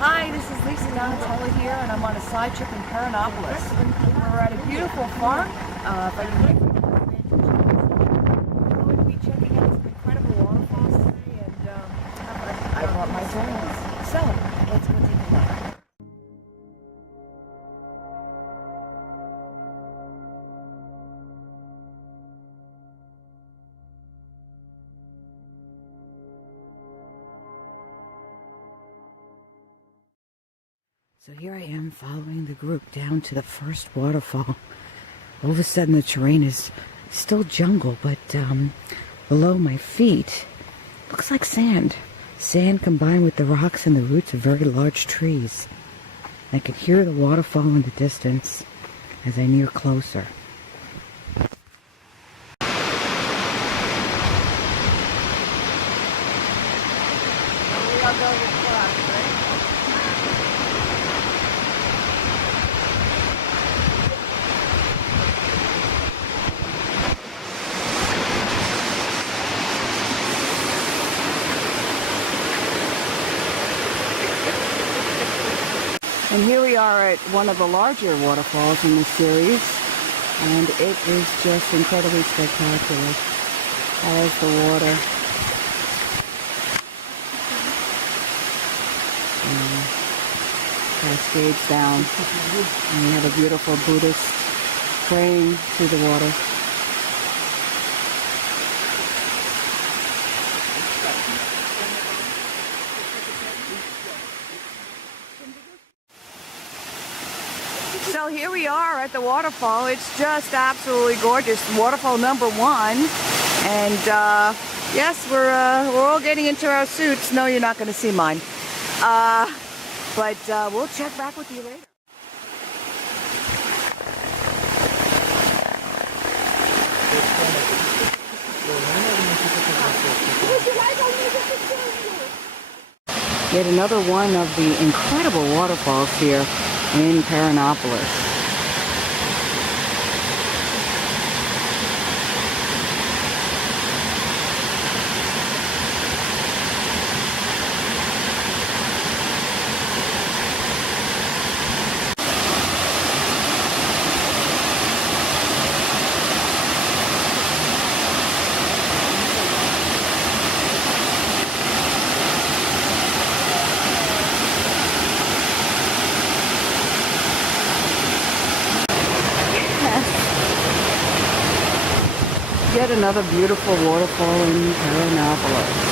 Hi, this is Lisa Donatella here, and I'm on a side trip in Pirenópolis. We're at a beautiful farm. If I can get you we're going to be checking out some incredible waterfalls today, and I brought my drinks. So, let's go take a look. So here I am following the group down to the first waterfall. All of a sudden the terrain is still jungle, but below my feet looks like sand. Sand combined with the rocks and the roots of very large trees. I can hear the waterfall in the distance as I near closer. We are going across, right? And here we are at one of the larger waterfalls in this series, and it is just incredibly spectacular as the water cascades down. And we have a beautiful Buddhist praying to the water. So here we are at the waterfall. It's just absolutely gorgeous. Waterfall number 1, and yes, we're all getting into our suits. No, you're not going to see mine, but we'll check back with you later. Yet another one of the incredible waterfalls here in Pirenópolis. Yet another beautiful waterfall in Pirenópolis.